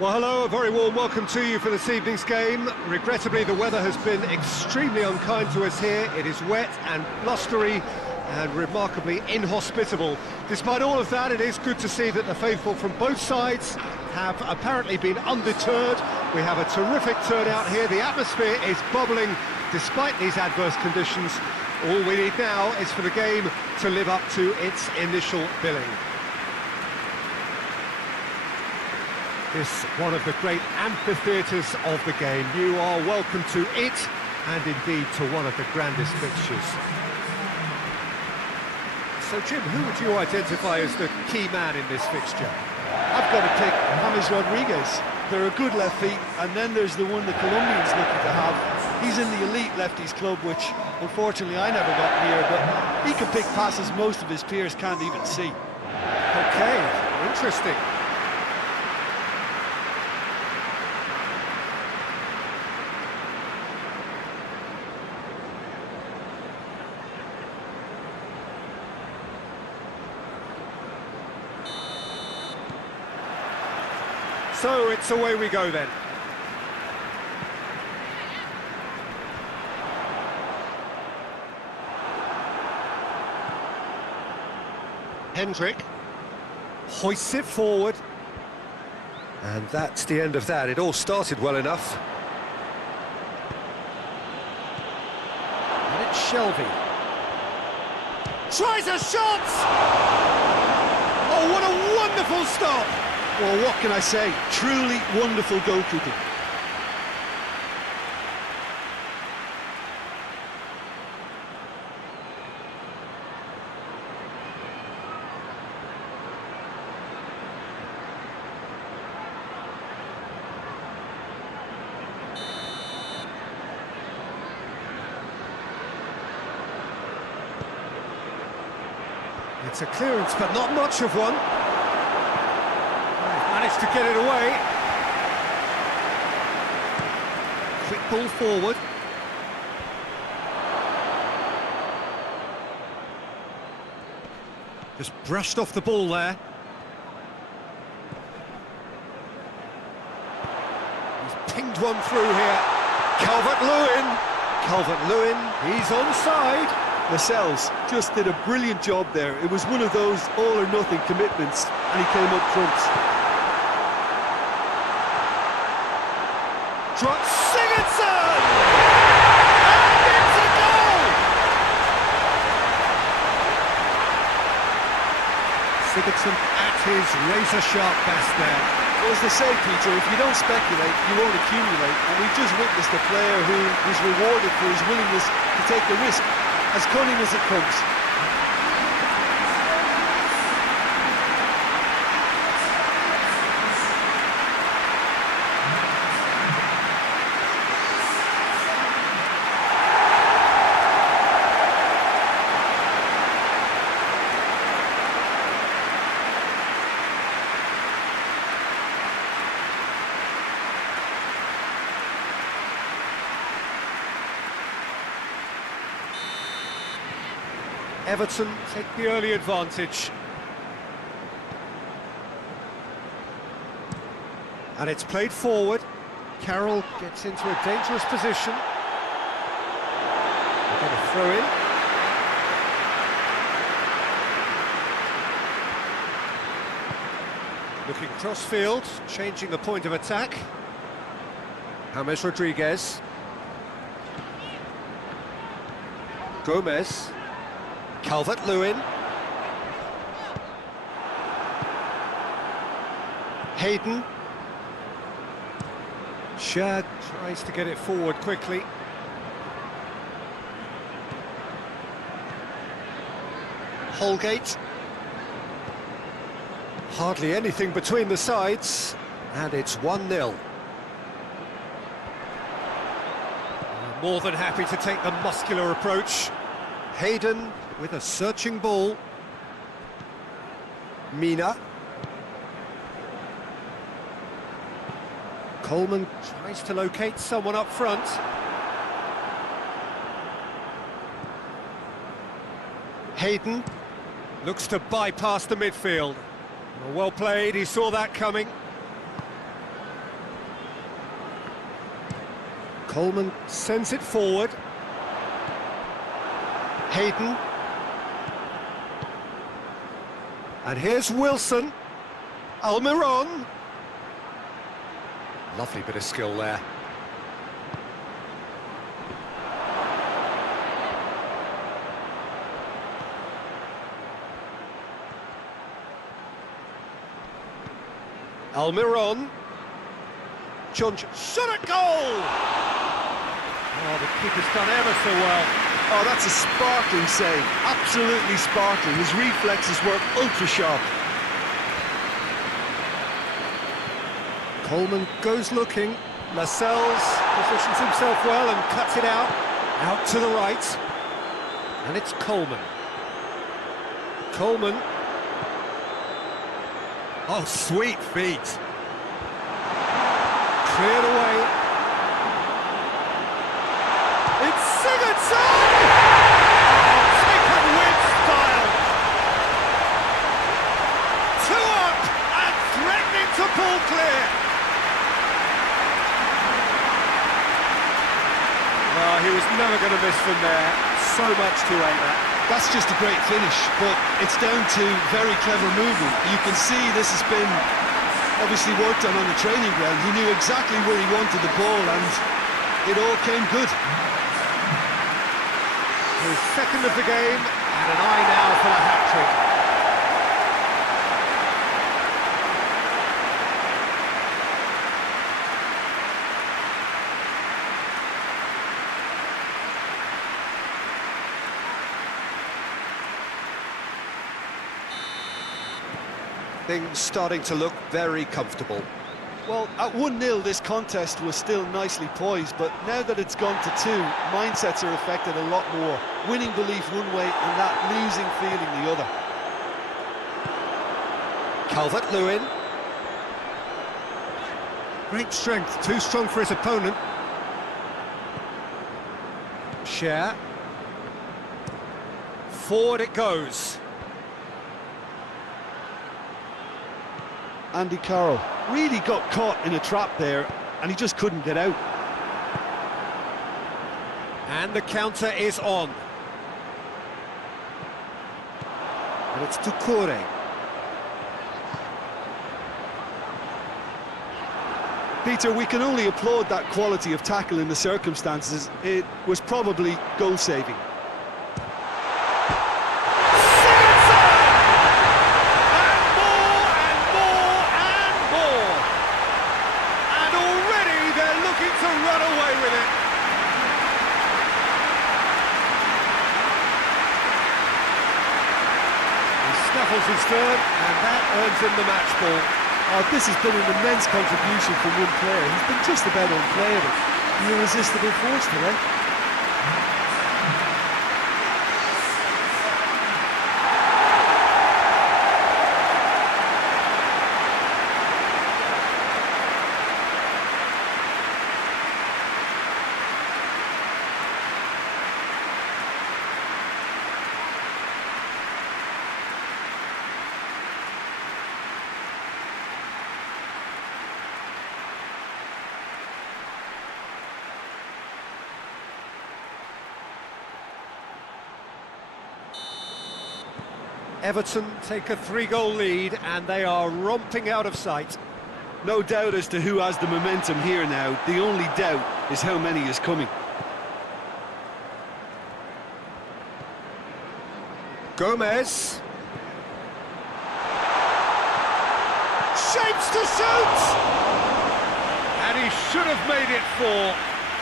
Well, hello, a very warm welcome to you for this evening's game. Regrettably, the weather has been extremely unkind to us here. It is wet and blustery and remarkably inhospitable. Despite all of that, it is good to see that the faithful from both sides have apparently been undeterred. We have a terrific turnout here. The atmosphere is bubbling despite these adverse conditions. All we need now is for the game to live up to its initial billing. This one of the great amphitheatres of the game. You are welcome to it, and indeed to one of the grandest fixtures. So, Jim, who would you identify as the key man in this fixture? I've got to pick James Rodriguez. They're a good lefty, and then there's the one the Colombian's looking to have. He's in the elite lefties club, which unfortunately I never got near, but he can pick passes most of his peers can't even see. Okay, interesting. So it's away we go then. Hendrick hoists it forward. And that's the end of that. It all started well enough. And it's Shelby. Tries a shot! Oh, what a wonderful stop! Well, what can I say? Truly wonderful goalkeeping. It's a clearance, but not much of one. Managed to get it away. Quick ball forward. Just brushed off the ball there. He's pinged one through here. Calvert-Lewin. Calvert-Lewin, he's onside. Lascelles just did a brilliant job there. It was one of those all-or-nothing commitments, and he came up trumps. Trots Sigurdsson! And it's a goal! Sigurdsson at his razor-sharp best there. Well, as they say, Peter, if you don't speculate, you won't accumulate. And we've just witnessed a player who was rewarded for his willingness to take the risk, as cunning as it comes. Everton take the early advantage. And it's played forward. Carroll gets into a dangerous position. They get a throw in. Looking cross-field, changing the point of attack. James Rodriguez. Gomez. Calvert-Lewin. Hayden. Shad tries to get it forward quickly. Holgate. Hardly anything between the sides, and it's 1-0. More than happy to take the muscular approach. Hayden with a searching ball. Mina. Coleman tries to locate someone up front. Hayden looks to bypass the midfield. Well played, he saw that coming. Coleman sends it forward. Hayden. And here's Wilson. Almiron. Lovely bit of skill there. Almiron. John shot at goal! Oh, the keeper's done ever so well. Oh, that's a sparkling save. Absolutely sparkling. His reflexes were ultra sharp. Coleman goes looking. Lascelles positions himself well and cuts it out. Out to the right. And it's Coleman. Coleman. Oh, sweet feet. Cleared away. It's Sigurdsson! Oh, taken with style. 2 up and threatening to pull clear. Well, he was never going to miss from there. So much to aim at. That's just a great finish, but it's down to very clever movement. You can see this has been obviously worked on the training ground. He knew exactly where he wanted the ball and it all came good. His second of the game and an eye now for a hat-trick. Things starting to look very comfortable. Well, at 1-0 this contest was still nicely poised, but now that it's gone to 2, mindsets are affected a lot more. Winning belief one way and that losing feeling the other. Calvert-Lewin. Great strength, too strong for his opponent. Share. Forward it goes. Andy Carroll really got caught in a trap there and he just couldn't get out. And the counter is on. And it's Doucouré. Peter, we can only applaud that quality of tackle in the circumstances. It was probably goal-saving. Snaffles his third, and that earns him the match ball. Oh, this has been an immense contribution from one player. He's been just about unplayable. The irresistible force today. Everton take a 3-goal lead and they are romping out of sight. No doubt as to who has the momentum here now. The only doubt is how many is coming. Gomez. Shapes to shoot! And he should have made it 4.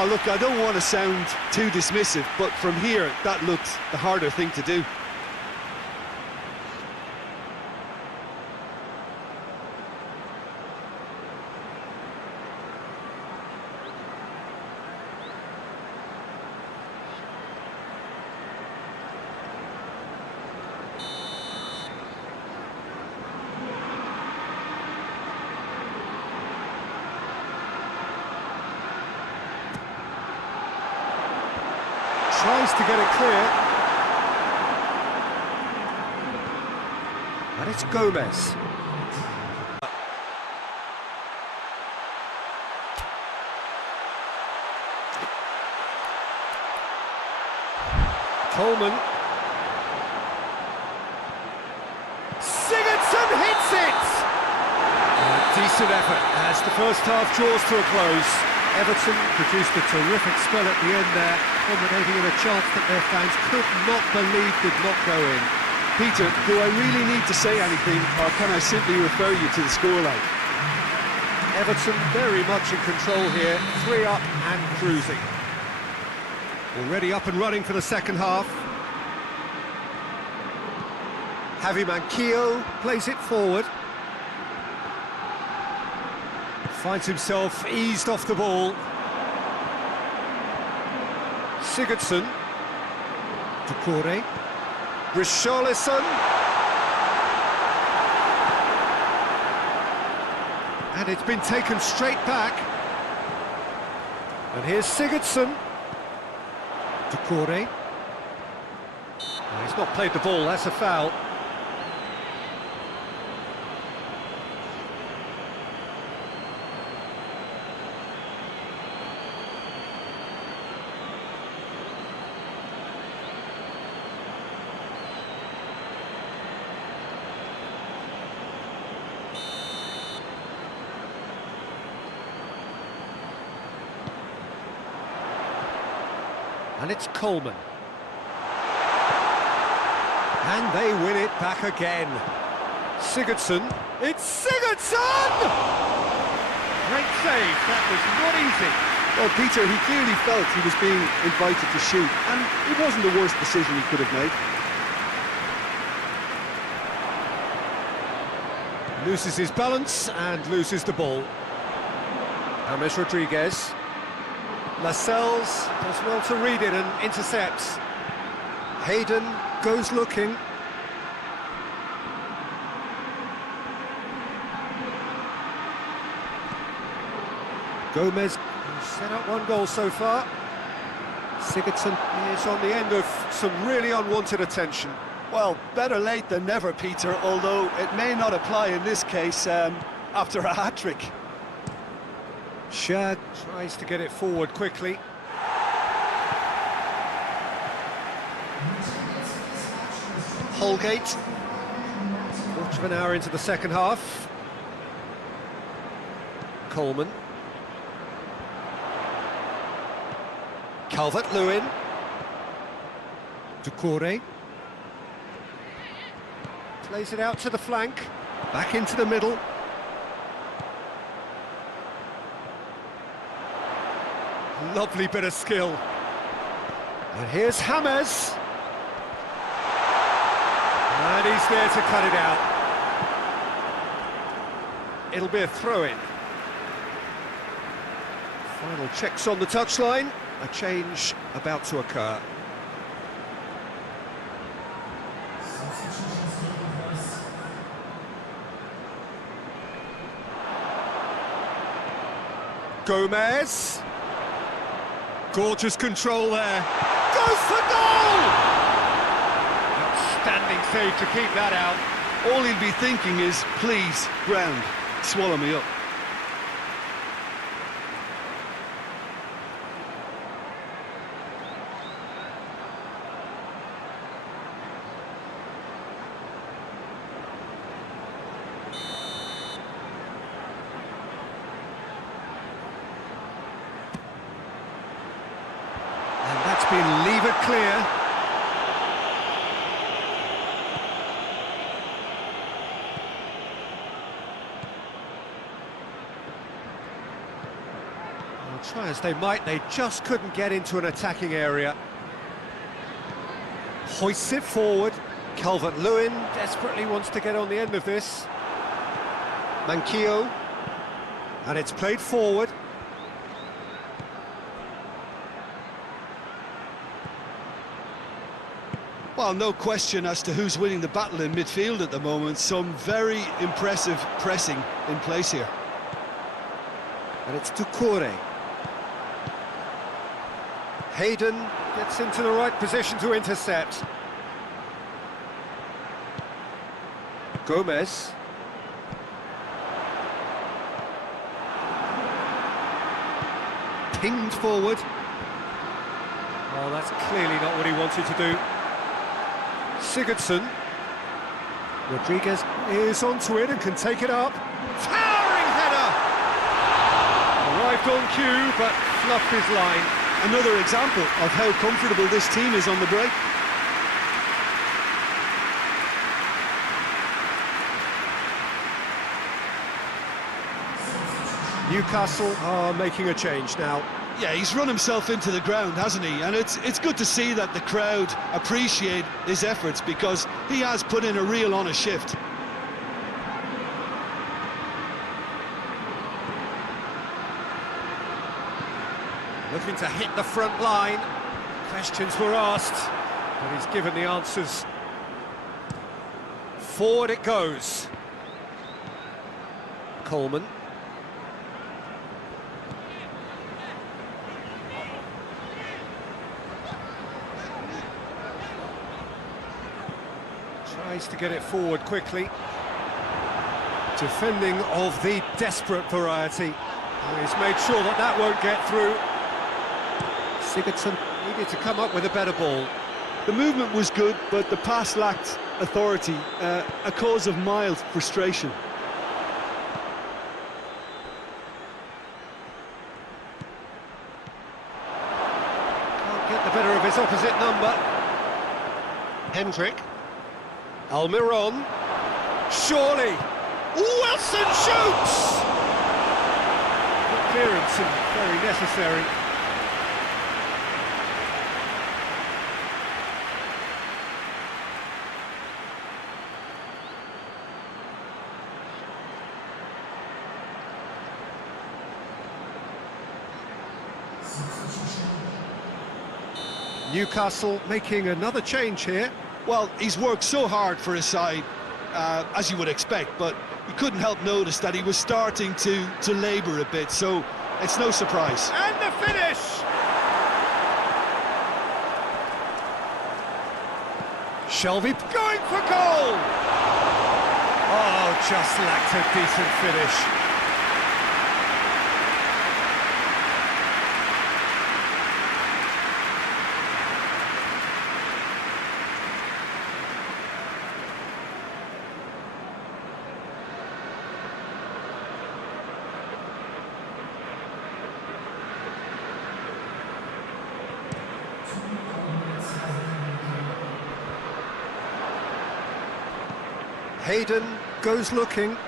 Oh, look, I don't want to sound too dismissive, but from here, that looks the harder thing to do. Tries to get it clear. And it's Gomez. Coleman. Sigurdsson hits it! Decent effort as the first half draws to a close. Everton produced a terrific spell at the end there, culminating in a chance that their fans could not believe did not go in. Peter, do I really need to say anything, or can I simply refer you to the scoreline? Everton very much in control here, 3 up and cruising. Already up and running for the second half. Javi Manquillo plays it forward. Finds himself eased off the ball. Sigurdsson. Doucouré. Richarlison. And it's been taken straight back. And here's Sigurdsson. Doucouré. He's not played the ball, that's a foul. And it's Coleman. And they win it back again. Sigurdsson. It's Sigurdsson! Great save, that was not easy. Well, Peter, he clearly felt he was being invited to shoot, and it wasn't the worst decision he could have made. Loses his balance and loses the ball. James Rodriguez. Lascelles does well to read it and intercepts. Hayden goes looking. Gomez set up 1 goal so far. Sigurdsson is on the end of some really unwanted attention. Well, better late than never, Peter, although it may not apply in this case after a hat-trick. Shad tries to get it forward quickly. Holgate. Quarter of an hour into the second half. Coleman. Calvert-Lewin. Doucouré. Plays it out to the flank. Back into the middle. Lovely bit of skill. And here's James. And he's there to cut it out. It'll be a throw-in. Final checks on the touchline. A change about to occur. Gomez. Gorgeous control there. Goes for goal! Outstanding save to keep that out. All he'll be thinking is, please, ground, swallow me up. Been levered clear. Well, try as they might, they just couldn't get into an attacking area. Hoists it forward. Calvert-Lewin desperately wants to get on the end of this. Manquillo. And it's played forward. Well, no question as to who's winning the battle in midfield at the moment. Some very impressive pressing in place here. And it's Doucouré. Hayden gets into the right position to intercept. Gomez. Pinged forward. Well, that's clearly not what he wanted to do. Sigurdsson. Rodriguez is onto it and can take it up. Towering header! Arrived on cue, but fluffed his line. Another example of how comfortable this team is on the break. Newcastle are making a change now. Yeah, he's run himself into the ground, hasn't he? And it's good to see that the crowd appreciate his efforts, because he has put in a real honest shift. Looking to hit the front line. Questions were asked, but he's given the answers. Forward it goes. Coleman. Tries to get it forward quickly. Defending of the desperate variety. He's made sure that that won't get through. Sigurdsson needed to come up with a better ball. The movement was good, but the pass lacked authority, a cause of mild frustration. Can't get the better of his opposite number. Hendrick. Almiron. Surely. Wilson shoots! Good clearance and very necessary. Newcastle making another change here. Well, he's worked so hard for his side, as you would expect, but you couldn't help notice that he was starting to labour a bit, so it's no surprise. And the finish! Shelvey going for goal! Oh, just lacked a decent finish. Hayden goes looking.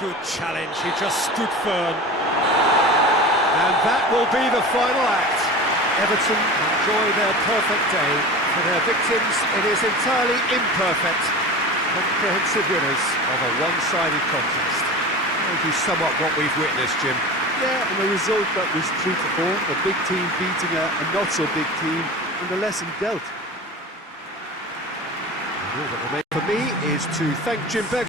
Good challenge, he just stood firm. And that will be the final act. Everton enjoy their perfect day. For their victims, it is entirely imperfect. Comprehensive winners of a one-sided contest. Maybe somewhat what we've witnessed, Jim. Yeah, and a result that was true to form, a big team beating a not-so-big team, and a lesson dealt. All that remains for me is to thank Jim Begley.